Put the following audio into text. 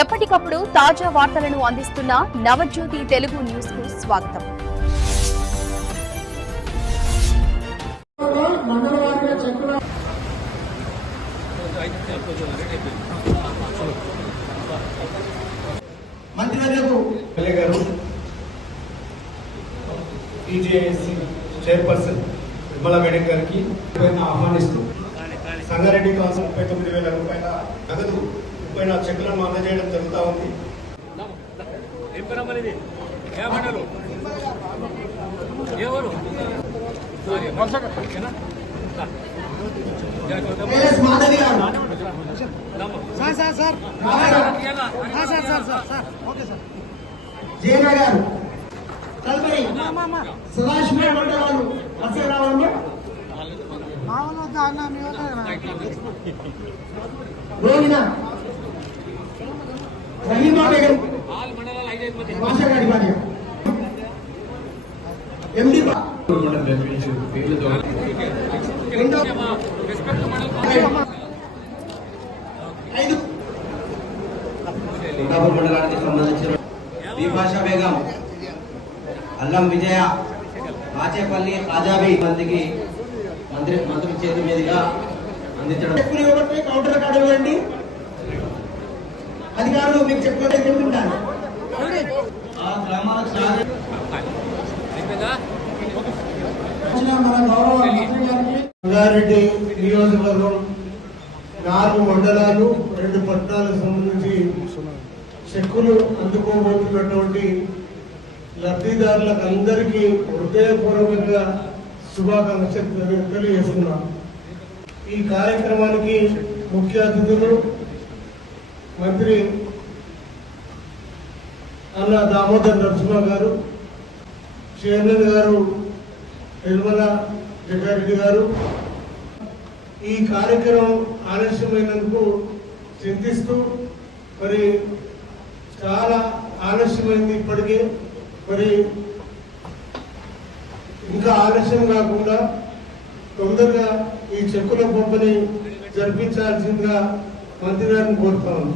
ఎప్పటికప్పుడు తాజా వార్తలను అందిస్తున్న నవజ్యోతి తెలుగు న్యూస్ కు స్వాగతం. మంత్రివర్యులు గారు టీజేఏసీ చైర్పర్సన్ విమలా మేడం గారికి ఆహ్వానిస్తూ సంగారెడ్డి కౌన్సిల్ 39,000 రూపాయల నగదు 34 చెక్కులను అందజేయడం జరుగుతూ ఉంది. జయనా గారు తదుపరి సదాశివ మండలాలు అక్షరాలను రోహిణ రహీమా బేగం భాషగాడి భార్య ఎండి మండలానికి సంబంధించిన భాషా బేగం అల్లం విజయ మాచేపల్లి ఆజాబీ మందికి మంత్రి చేతి మీదుగా అందించడం. కౌంటర్ అడగండి అధికారులు మీకు చెప్పుకుంటే తింటుంటారు. ఆ గ్రామాలకు సంగారెడ్డి నియోజకవర్గం 4 మండలాలు 2 పట్టణాలకు సంబంధించి చెక్కులు అందుకోబోతున్నటువంటి లబ్ధిదారులకు అందరికీ హృదయపూర్వకంగా శుభాకాంక్షలు తెలియజేస్తున్నాం. ఈ కార్యక్రమానికి ముఖ్య అతిథులు మంత్రి అన్న దామోదర్ నరసింహ గారు, చైర్మన్ గారు నిర్మలా జగ్గారెడ్డి గారు. ఈ కార్యక్రమం ఆలస్యమైనందుకు చింతిస్తూ మరి చాలా ఆలస్యమైంది. ఇప్పటికే మరి ఇంకా ఆలస్యం కాకుండా తొందరగా ఈ చెక్కుల పంపిణీ జరిపించాల్సిందిగా మంత్రి గారిని కోరుతాను.